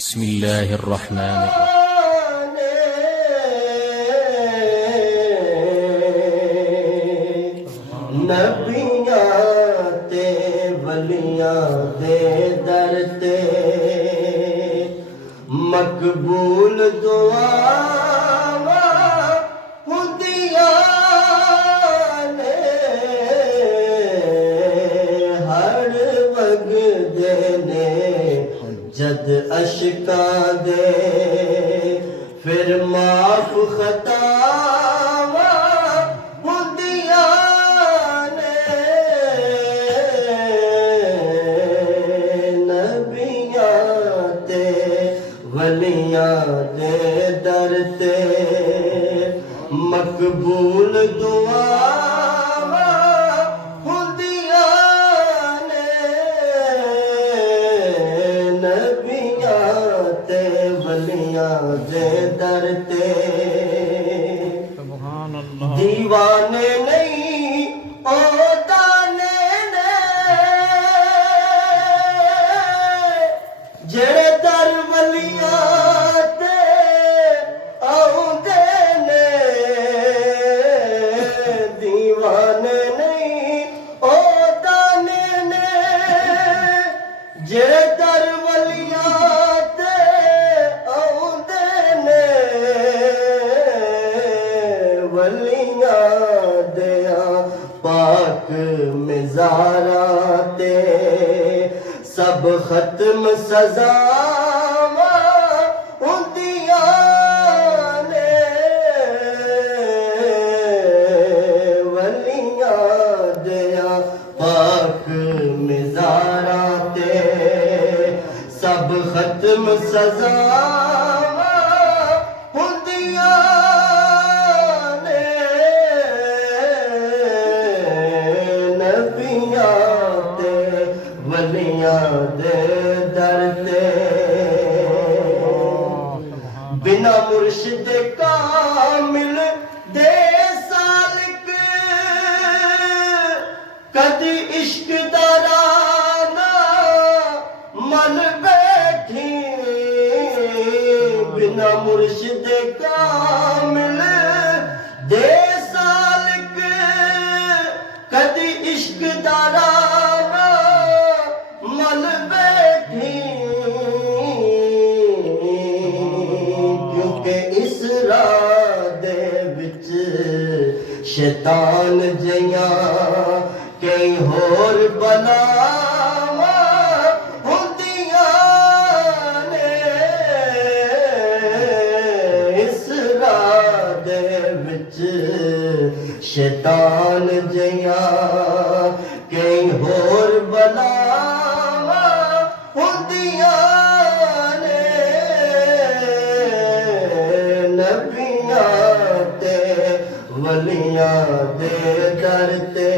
बिस्मिल्लाहिर्रहमानिर्रहीम। नबियां ते वलियां दे दर ते मकबूल दुआवां हुंदियां ने। हर वगदे ने जद अशकां दे, फिर माफ खतावां हुंदियां ने। नबियां ते वलियां दे दर ते मकबूल दुआवां हुंदियां ने। नबियां ते वलियां दे दर ते दीवाने नहीं ओ दाने ने, जेड़े दर वलियां ते आउंदे ने। दीवाने नहीं ओ दाने ने, जेड़े दर वलियां ते आउंदे ने। वलियां देया पाक मिज़ारां ते सब खत्म सज़ावां हुंदियां ने। वलियां देया पाक मिज़ारां ते सब खत्म सज़ावां हुंदियां ने। नबियां ते वलियां दे दर ते बिना मुर्शिद कामिल दे सालिक कदी इश्क दा राना मन बैठी। बिना मुर्शिद कामिल दे सालिक कदी इश्क दा राना मन बैठी। क्योंकि इस राह दे विच शैतान जियां कई होर बलावां हुंदियां ने। इस राह दे विच शैतान जियां कई होर बलावां हुंदियां ने। नबियां ते वलियां दे दर ते